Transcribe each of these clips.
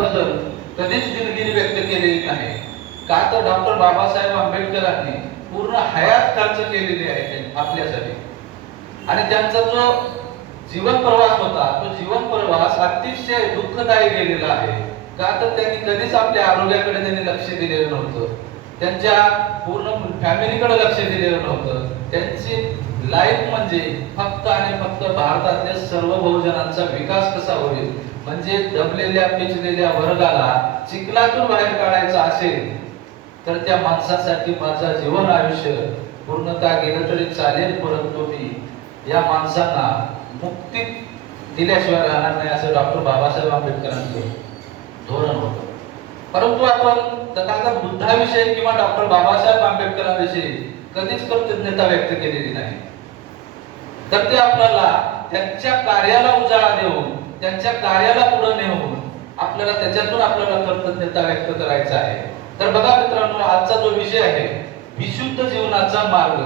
बद्दल कधीच दिलगिरी व्यक्त केलेली नाही. का तर डॉक्टर बाबासाहेब आंबेडकरांनी पूर्ण हयात खर्च केलेली आहे आपल्यासाठी. आणि त्यांचा जो जीवन प्रवास होता तो जीवन प्रवास अतिशय दुःखदायी गेलेला आहे. का तर त्यांनी कधीच आपल्या आरोग्याकडे त्यांनी लक्ष दिलेलं नव्हतं. त्यांच्या पूर्ण फॅमिलीकडे लक्ष दिलेलं नव्हतं. त्यांची लाईफ म्हणजे फक्त आणि फक्त भारतातल्या सर्व बहुजनांचा विकास कसा होईल? म्हणजे दबलेल्या पिचलेल्या वर्गाला चिखलातून बाहेर काढायचा असेल तर त्या माणसासाठी माझं जीवन आयुष्य पूर्णता गेलं तरी चालेल परंतु मी या माणसांना मुक्ती दिल्याशिवाय राहणार नाही असं डॉक्टर बाबासाहेब आंबेडकरांचं धोरण होतं. परंतु आपण तथागत बुद्धाविषयी किंवा डॉक्टर बाबासाहेब आंबेडकरांविषयी कधीच कृतज्ञता व्यक्त केलेली नाही. तर ते आपल्याला त्यांच्या कार्याला उजाळा देऊन त्यांच्या कार्याला पुढे नेऊन आपल्याला त्याच्यातून आपल्याला कर्तज्ञता व्यक्त करायचा आहे. तर बघा मित्रांनो आजचा जो विषय आहे विशुद्ध जीवनाचा मार्ग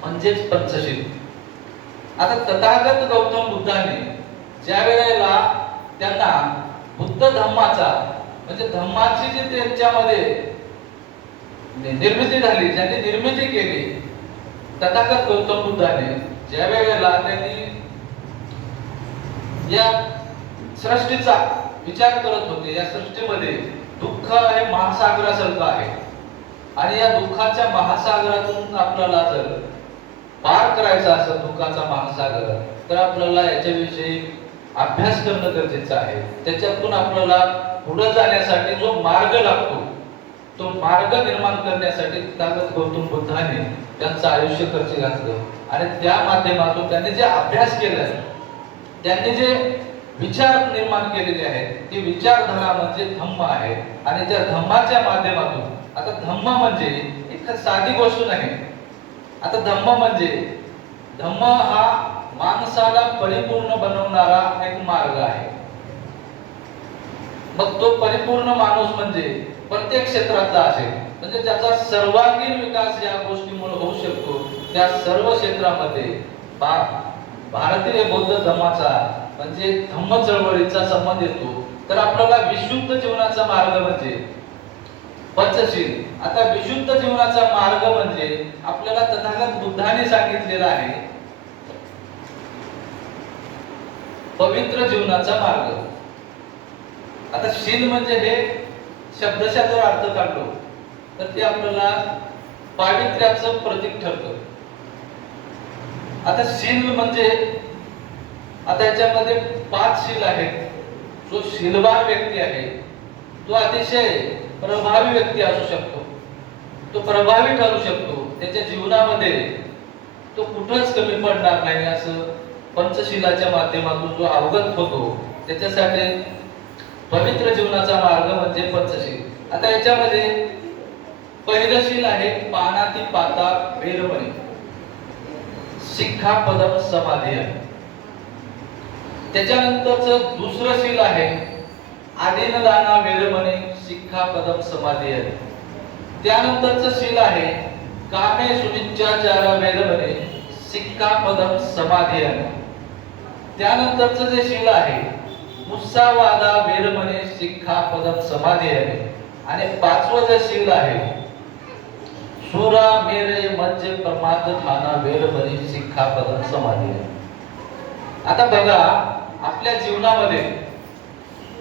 म्हणजेच पंचशील. आता तथागत गौतम बुद्धाने ज्या वेळेला त्यांना बुद्ध धम्माचा म्हणजे धम्माची जी त्यांच्यामध्ये निर्मिती झाली ज्यांनी निर्मिती केली तथागत गौतम बुद्धाने ज्या वेळेला त्यांनी या सृष्टीचा विचार करत होते. या सृष्टीमध्ये दुःख हे महासागरासारखं आहे. आणि या दुःखाच्या महासागरातून आपल्याला जर पार करायचा असेल दुःखाचा महासागर तर आपल्याला याच्याविषयी अभ्यास करणं गरजेचं आहे. त्याच्यातून आपल्याला पुढे जाण्यासाठी जो मार्ग लागतो तो मार्ग निर्माण करण्यासाठी तथागत गौतम बुद्धाने त्यांचं आयुष्य खर्च घातलं. आणि त्या माध्यमातून त्यांनी जे अभ्यास केलाय त्यांनी जे विचार निर्माण केलेले आहेत ते विचारधारा म्हणजे धम्म आहे. आणि त्या धम्माच्या माध्यमातून आता धम्म म्हणजे एक साधी गोष्ट नाही. आता धम्म म्हणजे धम्म हा माणसाला परिपूर्ण बनवणारा एक मार्ग आहे. मग तो परिपूर्ण माणूस म्हणजे प्रत्येक क्षेत्रातला असेल म्हणजे त्याचा सर्वांगीण विकास या गोष्टीमुळे होऊ शकतो. त्या सर्व क्षेत्रामध्ये भारतीय बौद्ध धर्माचा म्हणजे धम्म चळवळीचा संबंध येतो तर आपल्याला विशुद्ध जीवनाचा मार्ग म्हणजे पंचशील. आता विशुद्ध जीवनाचा मार्ग म्हणजे आपल्याला तथागत बुद्धाने सांगितलेला आहे पवित्र जीवनाचा मार्ग. आता शील म्हणजे हे शब्दशा जर अर्थ काढलो तर ते आपल्याला पावित्र्याचं प्रतीक ठरतं. आता शील म्हणजे आता याच्यामध्ये पाच शील आहेत. जो शीलवान व्यक्ती आहे तो अतिशय प्रभावी व्यक्ती असू शकतो. तो प्रभावी ठरू शकतो. त्याच्या जीवनामध्ये तो कुठंच कमी पडणार नाही असं पंचशिलाच्या माध्यमातून जो अवगत होतो. त्याच्यासाठी पवित्र जीवनाचा मार्ग म्हणजे पंचशील. आता याच्यामध्ये पहिलं शील आहे पानाती पाता वेरमणी. शिक्षापदम समाधी आहे. त्याच्यानंतरच दुसरं शील आहे आदिनदाना वेरमणी शिक्षापदम समाधी आहे. त्यानंतरच शील आहे कामे सुनिच्चाचारा वेरमणी शिक्षापदम समाधी आहे. त्यानंतरच जे शील आहे मुस्सावादा वेरमणी सिक्खापदम समाधी आहे. आणि पाचवं जे शील आहे सुरा मेरे म्हणजे प्रमाद ठाणा वेरमणी शिक्षापदम समाधी. आहे आता बघा आपल्या जीवनामध्ये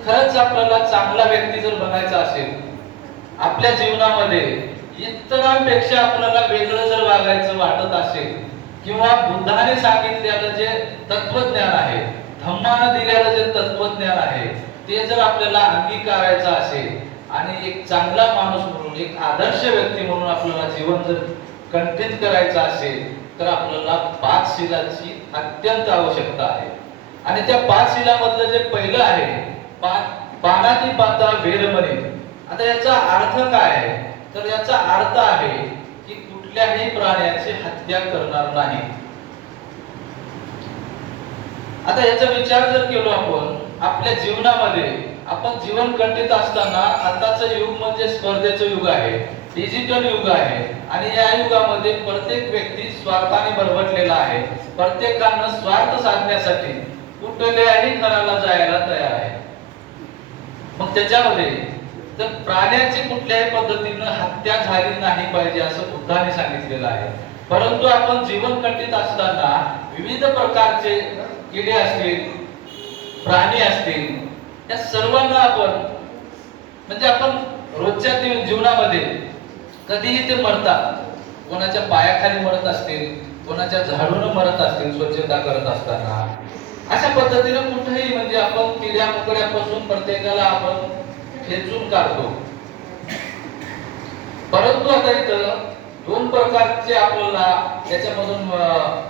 खरंच आपल्याला चांगला व्यक्ती जर बनायचा असेल आपल्या जीवनामध्ये इतरांपेक्षा आपल्याला वेगळं जर वागायचं वाटत असेल किंवा बुद्धाने सांगितलेलं जे तत्वज्ञान आहे धम्मानं दिलेलं जे तत्वज्ञान आहे ते जर आपल्याला अंगीकारायचं असेल आणि एक चांगला माणूस म्हणून एक आदर्श व्यक्ती म्हणून आपल्याला जीवन जर कंटेन करायचं असेल तर आपल्याला पाच शिलाची अत्यंत आवश्यकता आहे. आणि त्या पाच शिलामधलं जे पहिलं आहे पानाची पानाती पाता वेरमणी आता याचा अर्थ काय आहे? तर याचा अर्थ आहे की कुठल्याही प्राण्याची हत्या करणार नाही. आता याचा विचार जर केलो आपण आपल्या जीवनामध्ये आपण जीवन कंटित असताना आताचं युग म्हणजे स्पर्धेचं युग आहे. डिजिटल युग आहे. आणि या युगामध्ये प्रत्येक व्यक्ती स्वार्थाने बरबटलेला आहे. प्रत्येकानं स्वार्थ साधण्यासाठी कुठल्याही थराला जायला तयार आहे. मग त्याच्यामध्ये तर प्राण्याची कुठल्याही पद्धतीनं हत्या झाली नाही पाहिजे असं बुद्धाने सांगितलेलं आहे. परंतु आपण जीवन कंटित असताना विविध प्रकारचे किडे असतील प्राणी असतील या सर्वांना आपण म्हणजे आपण रोजच्या जीवनामध्ये कधीही ते मरतात. कोणाच्या पायाखाली मरत असतील कोणाच्या झाडून मरत असतील स्वच्छता करत असताना. अशा पद्धतीने कुठेही म्हणजे आपण किड्या मुकड्यापासून प्रत्येकाला आपण खेचून काढतो. परंतु आता इथं दोन प्रकारचे आपल्याला त्याच्यामधून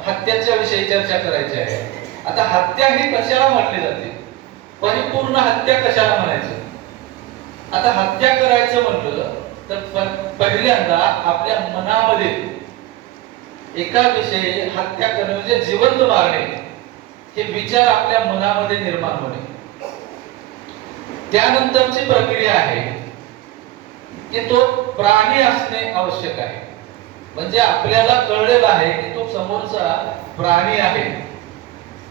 हत्याच्या विषयी चर्चा करायची आहे. आता हत्या ही कशाला म्हटली जाते? परिपूर्ण हत्या कशाला म्हणायचं? आता हत्या करायचं म्हटलं तर पहिल्यांदा आपल्या मनामध्ये एका विषयी हत्या करणे म्हणजे जिवंत मारणे. हे विचार आपल्या मनामध्ये निर्माण होणे. त्यानंतरची प्रक्रिया आहे की तो प्राणी असणे आवश्यक आहे. म्हणजे आपल्याला कळलेलं आहे की तो समोरचा प्राणी आहे.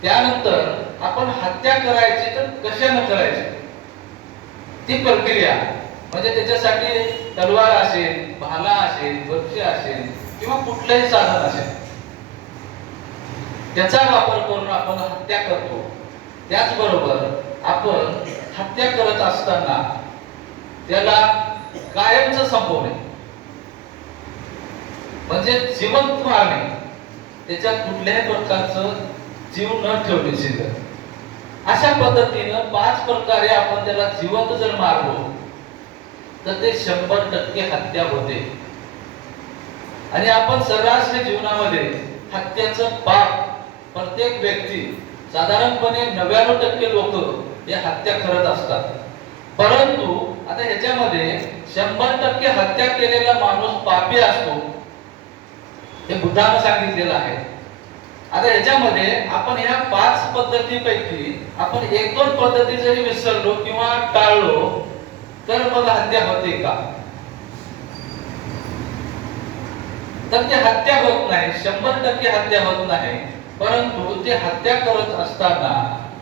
त्यानंतर आपण हत्या करायची तर कशानं करायची? ती प्रक्रिया. म्हणजे त्याच्यासाठी तलवार असेल भाला असेल बर्फी असेल किंवा कुठलंही साधन असेल. त्याचा वापर करून आपण हत्या करतो. त्याचबरोबर आपण हत्या करत असताना त्याला कायमच संपवणे. म्हणजे जिवंत मारणे त्याच्यात कुठल्याही प्रकारचं जीव न ठेवणे शिल्लक अशा पद्धतीनं पाच प्रकारे आपण त्याला जिवंत जर मारलो तर ते शंभर टक्के हत्या होते. आणि आपण सर्रास जीवनामध्ये हत्याचं पाप प्रत्येक व्यक्ती साधारणपणे नव्याण्णव टक्के लोक हे हत्या करत असतात. परंतु आता ह्याच्यामध्ये शंभर टक्के हत्या केलेला माणूस पापी असतो हे बुद्धानं सांगितलेलं आहे. आता याच्यामध्ये आपण ह्या पाच पद्धतीपैकी आपण एक दोन पद्धती जरी विसरलो किंवा टाळलो तर मग हत्या होते का? तर ते हत्या होत नाही शंभर टक्के हत्या होत नाही. परंतु ते हत्या करत असताना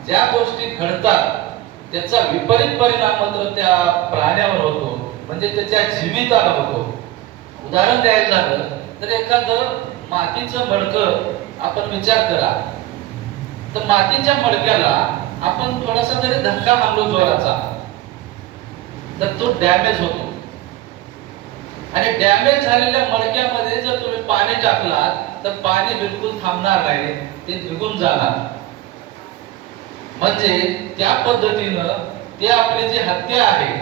ज्या गोष्टी घडतात त्याचा विपरीत परिणाम मात्र त्या प्राण्यावर होतो. म्हणजे त्याच्या जीविताला होतो. उदाहरण द्यायचं झालं तर एखादं मातीचं मडकं आपण विचार करा. तर मातीच्या मडक्याला आपण थोडासा जरी धक्का मारलो जोराचा तर तो डॅमेज होतो. आणि डॅमेज झालेल्या मडक्यामध्ये जर तुम्ही पाणी टाकलात तर पाणी बिलकुल थांबणार नाही ते निघून जाणार. म्हणजे त्या पद्धतीनं ते आपली जी हत्या आहे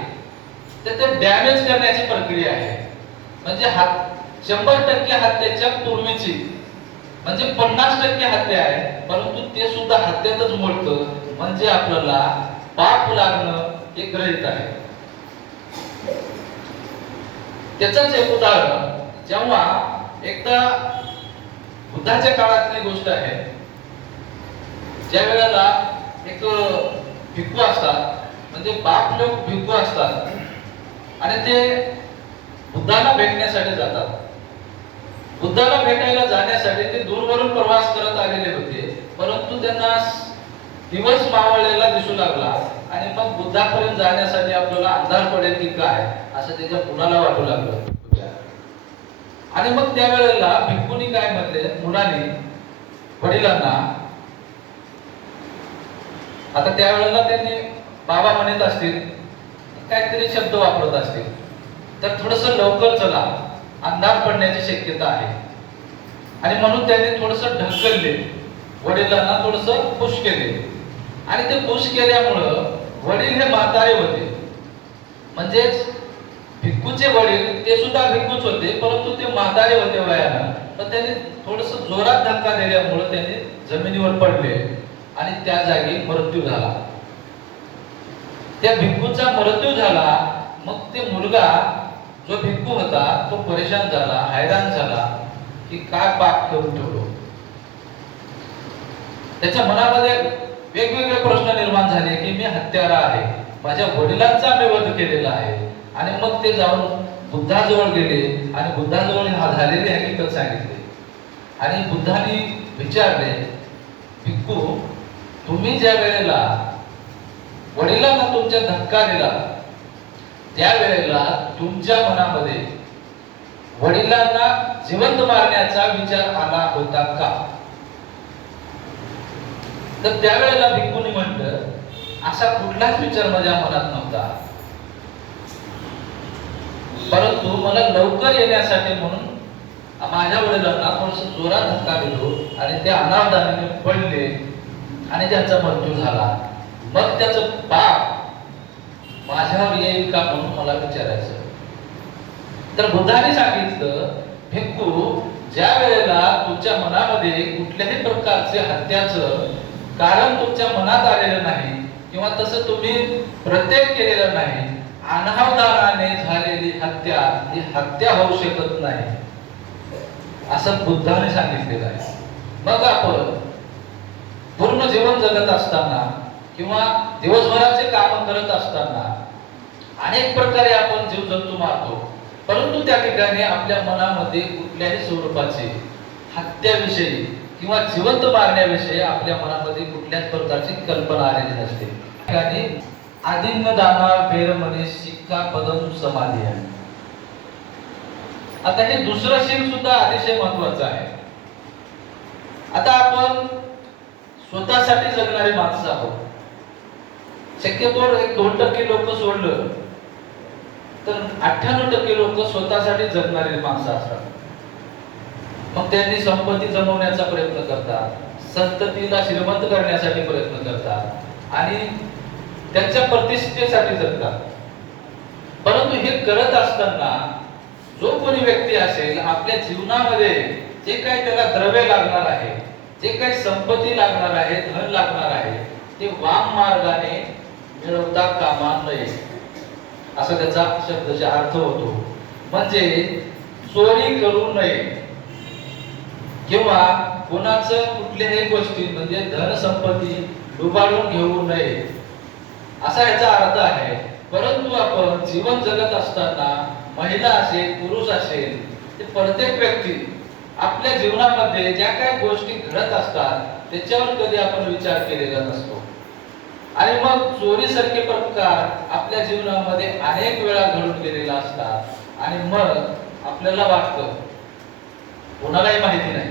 तर ते डॅमेज करण्याची प्रक्रिया आहे. म्हणजे हात शंभर टक्के हत्याच्या पूर्वीची. म्हणजे पन्नास टक्के हत्या आहे परंतु ते सुद्धा हत्यातच मोडतं म्हणजे आपल्याला पाप लागणं हे ग्रहित आहे. त्याच एक उदाहरण जेव्हा एकदा बुद्धाच्या काळातली गोष्ट आहे. ज्या वेळेला एक भिक्खू असतात म्हणजे बाप लोक भिक्खू असतात. आणि ते बुद्धाला भेटण्यासाठी जातात. बुद्धाला भेटायला जाण्यासाठी ते दूरवरून प्रवास करत आलेले होते. परंतु त्यांना दिवस मावळलेला दिसू लागला आणि मग बुद्धापर्यंत जाण्यासाठी आपल्याला अंधार पडेल की काय असं त्याच्या मुलाला वाटू लागलं. आणि मग त्यावेळेला भिक्खूनी काय म्हटले? मुलांनी वडिलांना आता त्यावेळेला त्यांनी बाबा म्हणत असतील काहीतरी शब्द वापरत असतील तर थोडस लवकर चला. अंधार पडण्याची शक्यता आहे. आणि म्हणून त्यांनी थोडस ढकलले. वडिलांना थोडस खुश केले. आणि ते खुश केल्यामुळं वडील हे म्हातारे होते. म्हणजेच भिक्खूचे वडील ते सुद्धा भिक्खूच होते परंतु ते म्हातारे होते वयाला तर त्यांनी थोडस जोरात धक्का दिल्यामुळं त्यांनी जमिनीवर पडले आणि त्या जागी मृत्यू झाला. त्या भिक्खूचा मृत्यू झाला मग ते मुलगा जो भिक्खू होता तो परेशान झाला हैराण झाला की काय पाप करून ठेवलो? त्याच्या मनामध्ये वेगवेगळे प्रश्न निर्माण झाले की मी हत्यारा आहे माझ्या वडिलांचा मी वध केलेला आहे आणि मग ते जाऊन बुद्धाजवळ गेले आणि बुद्धाजवळ हा झालेली हकीकत सांगितली. आणि बुद्धाने विचारले भिक्खू तुम्ही ज्या वेळेला वडिलांना तुमच्या धक्का दिला त्यावेळेला तुमच्या मनामध्ये वडिलांना जिवंत मारण्याचा विचार आला होता का? तर त्यावेळेला भिक्खूंनी म्हणत असा कुठलाच विचार माझ्या मनात नव्हता. परंतु मला लवकर येण्यासाठी म्हणून माझ्या वडिलांना थोडस जोरात धक्का दिलो आणि ते अनावधानाने पडले आणि त्यांचा मृत्यू झाला. मग त्याचं पाप माझ्यावर येईल का म्हणून मला विचारायचं. तर बुद्धाने सांगितलं भिक्खू ज्या वेळेला तुमच्या मनामध्ये कुठल्याही प्रकारचे हत्याचं कारण तुमच्या मनात आलेलं नाही किंवा तसं तुम्ही प्रत्येक केलेलं नाही अनावधानाने झालेली हत्या ही हत्या होऊ शकत नाही. असं बुद्धाने सांगितलेलं आहे. मग आपण पूर्ण जीवन जगत असताना किंवा दिवसभराचे काम करत असताना अनेक प्रकारे आपण जीवजंतू मारतो. परंतु त्या ठिकाणी आपल्या मनामध्ये कुठल्याही स्वरूपाचे हत्याविषयी किंवा जिवंत मारण्याविषयी आपल्या मनामध्ये कुठल्याच प्रकारची कल्पना आलेली नसते. त्या ठिकाणी आदिन्न दाना बेरमने शिक्का पदम समाधी आहे. आता हे दुसरं शील सुद्धा अतिशय महत्वाचं आहे. आता आपण स्वतःसाठी जगणारी माणसं आहोत. शक्यतो एक दोन टक्के लोक सोडलं तर अठ्ठ्याण्णव टक्के लोक स्वतःसाठी जगणारी माणसं असतात. मग त्यांनी संपत्ती जमवण्याचा प्रयत्न करतात संततीला श्रीमंत करण्यासाठी प्रयत्न करतात आणि त्यांच्या प्रतिष्ठेसाठी जगतात. परंतु हे करत असताना जो कोणी व्यक्ती असेल आपल्या जीवनामध्ये जे काही त्याला द्रव्य लागणार आहे जे काही संपत्ती लागणार आहे धन लागणार आहे ते वाम मार्गाने मिळवता कामा नये. असा त्याचा शब्दाचा अर्थ होतो. म्हणजे चोरी करू नये. किंवा कोणाचं कुठल्याही गोष्टी म्हणजे धनसंपत्ती लुबाडून घेऊ नये. असा याचा अर्थ आहे. परंतु आपण जीवन जगत असताना महिला असेल पुरुष असेल ते प्रत्येक व्यक्ती आपल्या जीवनामध्ये ज्या काही गोष्टी घडत असतात त्याच्यावर कधी आपण विचार केलेला नसतो. आणि मग चोरीसारखे प्रकार आपल्या जीवनामध्ये अनेक वेळा घडून गेलेला असतात. आणि मग आपल्याला वाटतं कोणालाही माहिती नाही.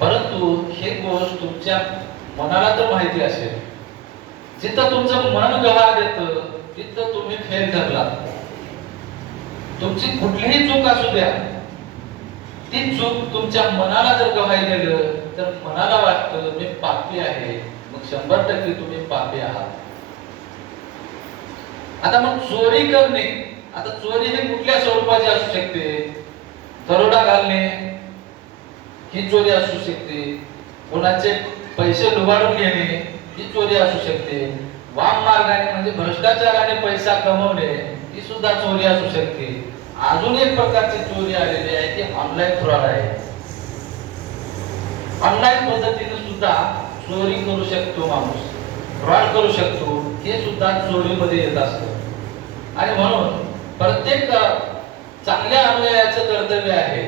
परंतु हे गोष्ट तुमच्या मनाला तर माहिती असेल. जिथं तुमचं मन गवा देत तिथं तुम्ही फेल ठरला तुमची कुठलीही चूक असू द्या. ती चूक तुमच्या मनाला जर गवाही गेलं तर मनाला वाटतं मी पापी आहे. मग शंभर टक्के तुम्ही पापी आहात. आता मग चोरी करणे. आता चोरी ही कुठल्या स्वरूपाची असू शकते? दरोडा घालणे. ही चोरी असू शकते. कोणाचे पैसे लुबाडून घेणे. ही चोरी असू शकते. वाम मार्गाने म्हणजे भ्रष्टाचाराने पैसा कमवणे. ही सुद्धा चोरी असू शकते. अजून एक प्रकारची चोरी आलेली आहे ती ऑनलाईन फ्रॉड आहे. ऑनलाईन पद्धतीने सुद्धा चोरी करू शकतो माणूस फ्रॉड करू शकतो हे सुद्धा चोरीमध्ये येत असतं. आणि म्हणून प्रत्येक चांगल्या अनुयायाचं कर्तव्य आहे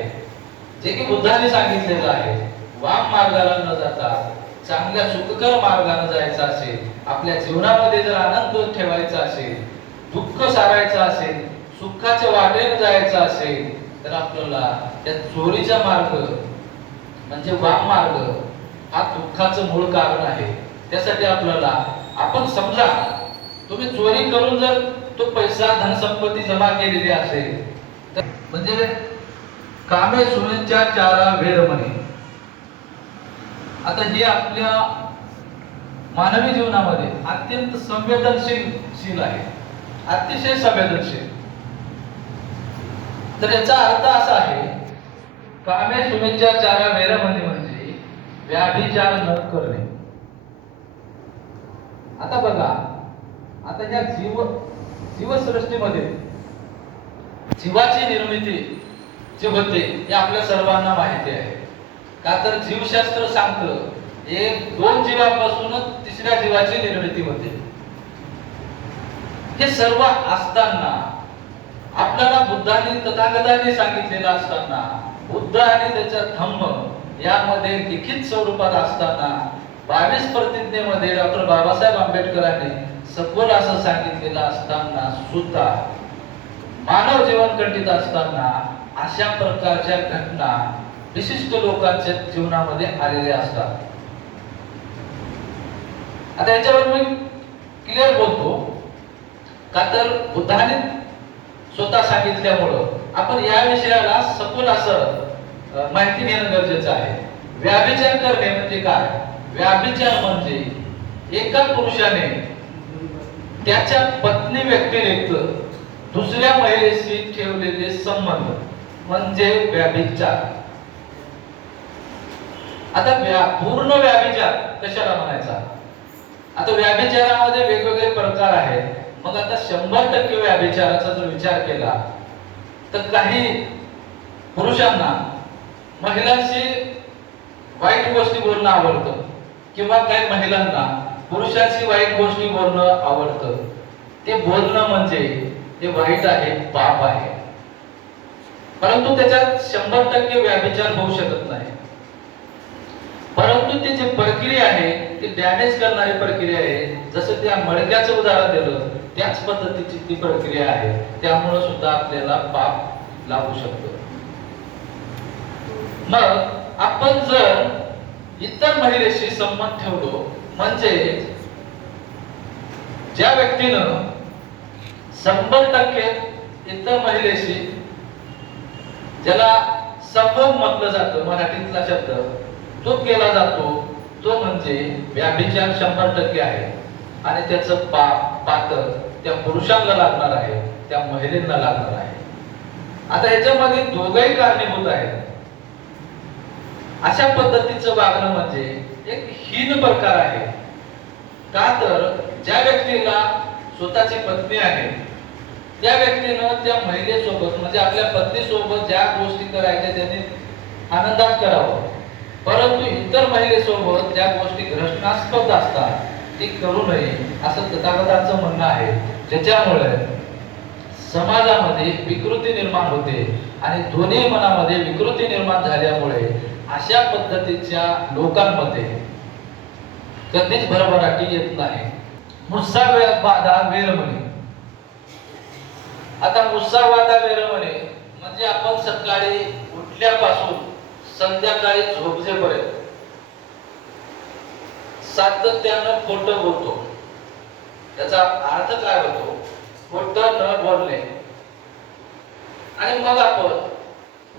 जे की बुद्धाने सांगितलेलं आहे वाम मार्गाला न जाता चांगल्या सुखकर मार्गाने जायचं असेल आपल्या जीवनामध्ये जर आनंद ठेवायचा असेल दुःख सारायचं असेल सुखाच्या वाटेने जायचं असेल तर आपल्याला त्या चोरीचा मार्ग म्हणजे वाम मार्ग हा दुःखाचं मूळ कारण आहे. त्यासाठी आपल्याला आपण समजा तुम्ही चोरी करून जर तो पैसा धनसंपत्ती जमा केलेली असेल तर म्हणजे कामे सुनेच्या चारा वेळ म्हणे. आता हे आपल्या मानवी जीवनामध्ये अत्यंत संवेदनशीलशील आहे. अतिशय संवेदनशील. तर याचा अर्थ असा आहे कामे सुनेच्या चारा वेरमध्ये म्हणे. व्याभिचार न करणे. आता बघा आता या जीव जीवसृष्टीमध्ये जीवाची निर्मिती जी होते हे आपल्या सर्वांना माहिती आहे. का तर जीवशास्त्र सांगतं एक दोन जीवापासूनच तिसऱ्या जीवाची निर्मिती होते. हे सर्व असताना आपल्याला बुद्धाने तथागताने सांगितलेलं असताना बुद्ध आणि त्याचा धम्म यामध्ये लिखित स्वरूपात असताना बावीस प्रतिज्ञेमध्ये डॉक्टर बाबासाहेब आंबेडकरांनी सखोल असं सांगितलेलं असताना सुद्धा मानव जीवन कंठित असताना अशा प्रकारच्या घटना विशिष्ट लोकांच्या जीवनामध्ये आलेल्या असतात. आता याच्यावर मी क्लिअर बोलतो. का तर बुद्धाने स्वतः सांगितल्यामुळं आपण या विषयाला सखोल असं माहिती घेणं गरजेचं आहे. व्याभिचार करणे म्हणजे काय? व्याभिचार म्हणजे एका पुरुषाने त्याच्या पत्नी व्यतिरिक्त दुसऱ्या महिलेशी ठेवलेले संबंध म्हणजे व्याभिचार. आता व्या पूर्ण व्याभिचार कशाला म्हणायचा? आता व्याभिचारामध्ये वेगवेगळे प्रकार आहेत. मग आता शंभर टक्के व्याभिचाराचा जर विचार केला तर काही पुरुषांना महिलांशी वाईट गोष्टी बोलणं आवडतं. किंवा काही महिलांना पुरुषांशी वाईट गोष्टी बोलणं आवडतं. ते बोलणं म्हणजे ते वाईट आहे पाप आहे. परंतु त्याच्यात शंभर टक्के व्याभिचार होऊ शकत नाही. परंतु ती जी प्रक्रिया आहे ती डॅमेज करणारी प्रक्रिया आहे. जसं त्या मडक्याचं उदाहरण दिलं त्याच पद्धतीची ती प्रक्रिया आहे. त्यामुळे सुद्धा आपल्याला पाप लागू शकतो. मग आपण जर इतर महिलेशी संबंध ठेवलो म्हणजे ज्या व्यक्तीनं शंभर टक्के इतर महिलेशी ज्याला संभव म्हटलं जातं मराठीतला शब्द तो केला जातो तो म्हणजे व्याभिचार शंभर टक्के आहे. आणि त्याचं पाप पातळ त्या पुरुषांना लागणार आहे त्या महिलेंना लागणार आहे. आता ह्याच्यामध्ये दोघही कारणीभूत आहेत. अशा पद्धतीचं वागणं म्हणजे एक हीन प्रकार आहे. का तर ज्या व्यक्तीला स्वतःची पत्नी आहे त्या व्यक्तीनं त्या महिलेसोबत म्हणजे आपल्या पत्नीसोबत ज्या गोष्टी करायच्या त्याने आनंदात करावं. परंतु इतर महिलेसोबत ज्या गोष्टी घृष्णास्पद असतात ते करू नये असं तथागतांचं म्हणणं आहे. ज्याच्यामुळे समाजामध्ये विकृती निर्माण होते आणि दोन्ही मनामध्ये विकृती निर्माण झाल्यामुळे अशा पद्धतीच्या लोकांमध्ये कधीच भरभराटी येत नाही. मुस्सा बाधा वेरमणे. आता मुस्सा बाधा वेरमणे म्हणजे आपण सकाळी उठल्यापासून संध्याकाळी झोपजेपर्यंत सातत्यानं खोटं बोलतो. त्याचा अर्थ काय होतो? खोटं न बोलणे. आणि मग आपण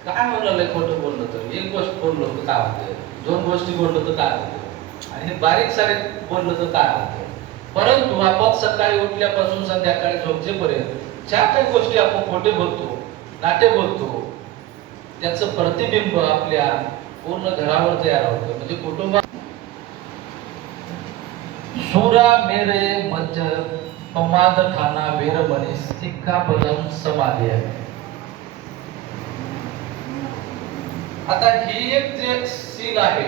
काय म्हणलं खोटं बोललो तर एक गोष्ट बोललो तर काय होते दोन गोष्टी बोललो तर काय होते आणि बारीक सारीक बोललो तर काय होते परंतु आपण सकाळी उठल्यापासून संध्याकाळी झोपजेपर्यंत ज्या काही गोष्टी आपण खोटे बोलतो नाटे बोलतो त्याचं प्रतिबिंब आपल्या पूर्ण घरावर तयार होतं. म्हणजे कुटुंबात सुरा मेरे मज्ज पमाद ठाणा वेरमणी बदम समाधी आहे आता ही एक जे सील आहे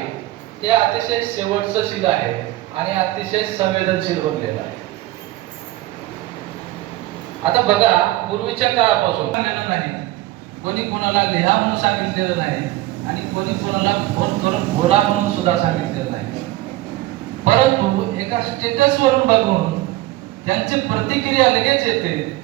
ते अतिशय शेवटचं सील आहे आणि अतिशय संवेदनशील बनलेलं आहे. आता बघा पूर्वीच्या काळापासून नाही. कोणी कोणाला लिहा म्हणून सांगितलेलं नाही आणि कोणी कोणाला फोन करून बोला म्हणून सुद्धा सांगितलेलं नाही. परंतु एका स्टेटस वरून बघून त्यांची प्रतिक्रिया लगेच येते.